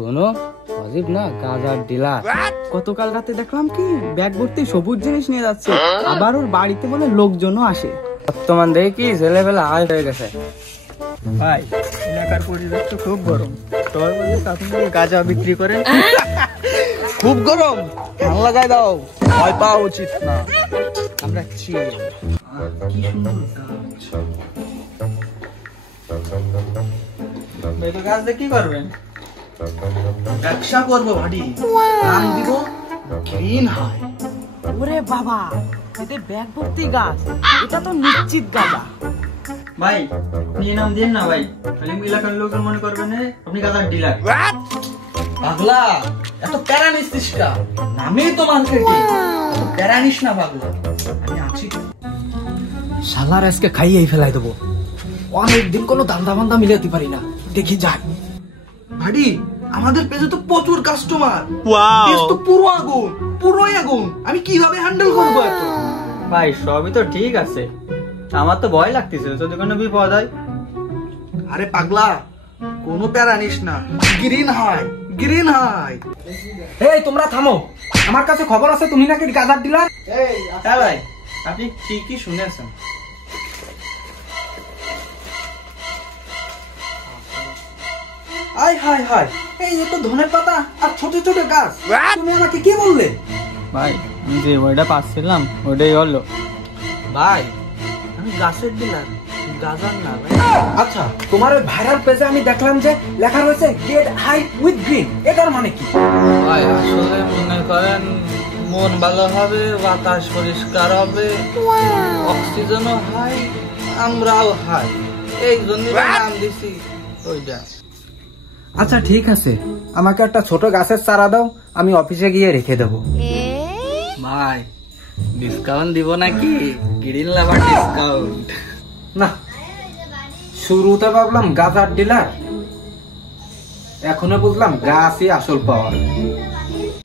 শোনো, অজিব না গাজার ডিলার। গতকাল রাতে দেখলাম কি ব্যাগ ভর্তি সবুজ জিনিস নিয়ে যাচ্ছে, আবার ওর বাড়িতে বলে লোকজনও আসে। বর্তমান দেখি কি ছেলেবেলা আয় হয়ে গেছে। ভাই এলাকার পরিবেশ তো খুব গরম, তোর বলে আপনি গাঁজা বিক্রি করেন? খুব গরম, ধান লাগাই দাও, ভয় পাওয়া উচিত না। আমরা কি সুন্দর গাছ দিয়ে কি করবেন? ব্যবসা করবো ভাটি, নাম দিব গ্রিন হাই। ওরে বাবা, এতে ব্যাগ ভর্তি গাছ, এটা তো নিশ্চিত গাঁজা। ভাই নিয়ে নাম দিন না ভাই, তাহলে এলাকার লোকের মনে করবে না আপনি গাঁজার ডিলার। পাগলা, এত প্যারা নিচ্ছিস কা? নামেই তো মার্কেটিং, প্যারা নিস না পাগলা, আমি আছি। শালার আজকে খাইয়েই ফেলাই দেবো, অনেকদিন কোনো দান্দা বান্দা মিলাতে পারি না, দেখি যাই। ভাটি আমাদের পেজে তো প্রচুর কাস্টমার, পেজ তো পুরো আগুন, পুরোই আগুন, আমি কিভাবে হ্যান্ডেল করবো এত? ভাই সবই তো ঠিক আছে, আমার তো ভয় লাগতেছে যদি কোনো বিপদ হয়। আরে পাগলা, কোনো প্যারা নিস না, গ্রিন হাই, গ্রিন হাই। এই তোমরা থামো, আমার কাছে খবর আছে তুমি নাকি গাঁজার ডিলার। হ্যাঁ ভাই, আপনি ঠিকই শুনেছেন। আয় হায় হায়, এই তো ধনের পাতা আর ছোট ছোট গাছ, তুমি আমাকে কি বললে? ভাই আমি যে ওইটা পাচ্ছিলাম ওইটাই হলো। ভাই আমি গাছের ডিলার, গাজার না ভাই। আচ্ছা, তোমার ওই ভাইরাল পেজে আমি দেখলাম যে লেখা রয়েছে গেট হাই উইথ গ্রিন, এটার মানে কি? ভাই আসলে মনে করেন মন ভালো হবে, বাতাস পরিষ্কার হবে, অক্সিজেনও হাই, আমরাও হাই, এই জন্য নাম দিছি ওইটা। আচ্ছা ঠিক আছে, আমাকে একটা ছোট গাছের চারা দাও, আমি অফিসে গিয়ে রেখে দেবো। ভাই ডিসকাউন্ট দিব নাকি? গ্রিন লাভার ডিসকাউন্ট না, শুরুতে ভাবলাম গাজার ডিলার, এখনো বুঝলাম গাছই আসল পাওয়ার।